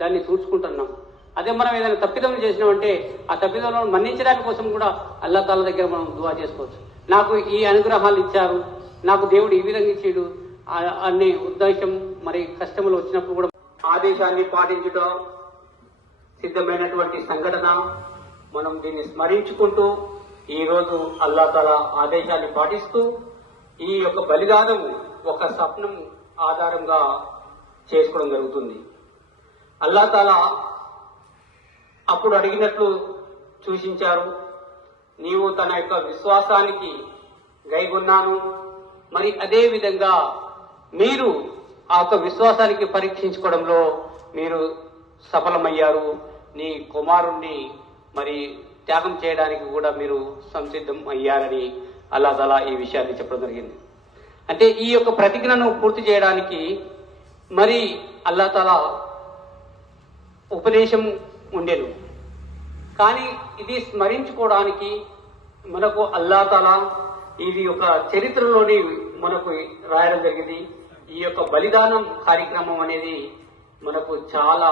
దాన్ని చూసుకుంటున్నాం. అదే మనం ఏదైనా తప్పిదం చేసినామంటే ఆ తప్పిదంలో మన్నించడానికి కోసం కూడా అల్లా తాల దగ్గర మనం దువా చేసుకోవచ్చు. నాకు ఈ అనుగ్రహాలు ఇచ్చారు. నాకు దేవుడు ఈ విధంగా ఇచ్చాడు. అనే ఉద్దేశం మరి కష్టములు వచ్చినప్పుడు కూడా ఆదేశాన్ని పాటించడం సిద్ధమైనటువంటి సంఘటన. మనం దీన్ని స్మరించుకుంటూ ఈరోజు రోజు అల్లా ఆదేశాన్ని పాటిస్తూ ఈ యొక్క బలిదానం ఒక స్వప్నం ఆధారంగా చేసుకోవడం జరుగుతుంది. అల్లాతాల అప్పుడు అడిగినట్లు సూచించారు నీవు తన యొక్క విశ్వాసానికి గైగొన్నాను మరి అదే విధంగా మీరు ఆ యొక్క విశ్వాసానికి పరీక్షించుకోవడంలో మీరు సఫలమయ్యారు. నీ కుమారుణ్ణి మరి త్యాగం చేయడానికి కూడా మీరు సంసిద్ధం అయ్యారని అల్లా తలా ఈ విషయాన్ని చెప్పడం జరిగింది. అంటే ఈ యొక్క ప్రతిజ్ఞను పూర్తి చేయడానికి మరి అల్లా తలా ఉపదేశం ఉండేను కానీ ఇది స్మరించుకోవడానికి మనకు అల్లాతల ఇది ఒక చరిత్రలోని మనకు రాయడం జరిగింది. ఈ యొక్క బలిదానం కార్యక్రమం అనేది మనకు చాలా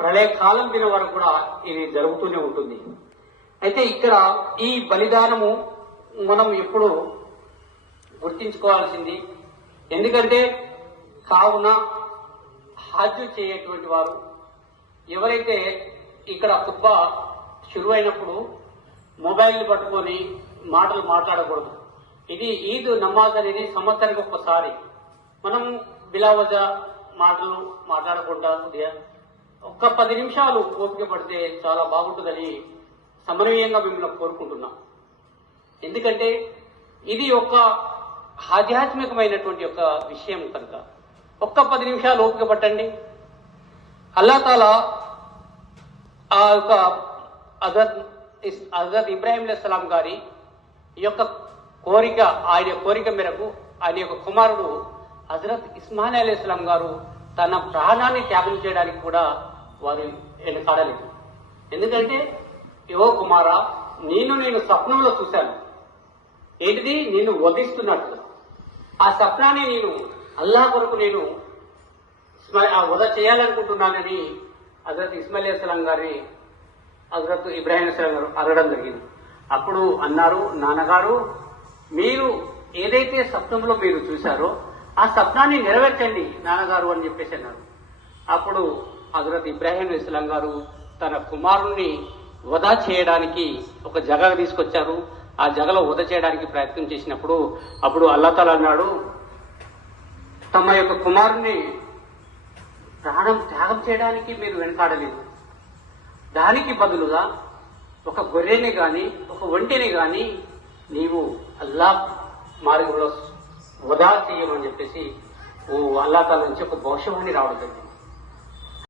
ప్రళయ కాలం దిన వరకు కూడా ఇది జరుగుతూనే ఉంటుంది. అయితే ఇక్కడ ఈ బలిదానము మనం ఎప్పుడు గుర్తించుకోవాల్సింది. ఎందుకంటే కావున హాజు చేయటువంటి వారు. ఎవరైతే ఇక్కడ ఖుత్బా షురు మొబైల్ పట్టుకొని మాటలు మాట్లాడకూడదు. ఇది ఈద్ నమాజ్ అనేది సంవత్సరానికి ఒక్కసారి. మనం బిలావజ మాటలు మాట్లాడకుండా కొద్దిగా ఒక్క పది నిమిషాలు ఓపిక పడితే చాలా బాగుంటుందని సమన్వయంగా మిమ్మల్ని కోరుకుంటున్నాం. ఎందుకంటే ఇది ఒక ఆధ్యాత్మికమైనటువంటి ఒక విషయం కనుక. ఒక్క పది నిమిషాలు ఓపిక పట్టండి. అల్లా తాలా ఆ యొక్క అజర్ ఇస్- ఇబ్రాహీం ఇబ్రాహిం గారి ఈ యొక్క కోరిక ఆయన కోరిక మేరకు ఆయన యొక్క కుమారుడు హజరత్ ఇస్మాన్ అలీ ఇస్లాం గారు తన ప్రాణాన్ని త్యాగం చేయడానికి కూడా వారు వెనకాడలేదు. ఎందుకంటే యువ కుమారా నేను నేను స్వప్నంలో చూశాను. ఏంటిది? నేను వధిస్తున్నట్టు. ఆ స్వప్నాన్ని నేను అల్లా కొరకు నేను ఆ వధ చేయాలనుకుంటున్నానని హజరత్ ఇస్మాయిల్ అస్లాం గారిని హజరత్ ఇబ్రాహీం అస్లాం గారు అడగడం జరిగింది. అప్పుడు అన్నారు నాన్నగారు మీరు ఏదైతే స్వప్నంలో మీరు చూశారో ఆ స్వప్నాన్ని నెరవేర్చండి నాన్నగారు అని చెప్పేసి అన్నారు. అప్పుడు హజరత్ ఇబ్రాహీం ఇస్లాం గారు తన కుమారుణ్ణి వధా చేయడానికి ఒక జగ తీసుకొచ్చారు. ఆ జగలో వధ చేయడానికి ప్రయత్నం చేసినప్పుడు అప్పుడు అల్లాతల అన్నాడు తమ యొక్క కుమారుని ప్రాణం త్యాగం చేయడానికి మీరు వెనకాడలేదు. దానికి బదులుగా ఒక గొర్రెని గాని ఒక ఒంటిని గాని నీవు అల్లా మార్గంలో వదా చేయమని చెప్పేసి ఓ అల్లా తాల నుంచి ఒక భవిష్యవాణి రావడం జరిగింది.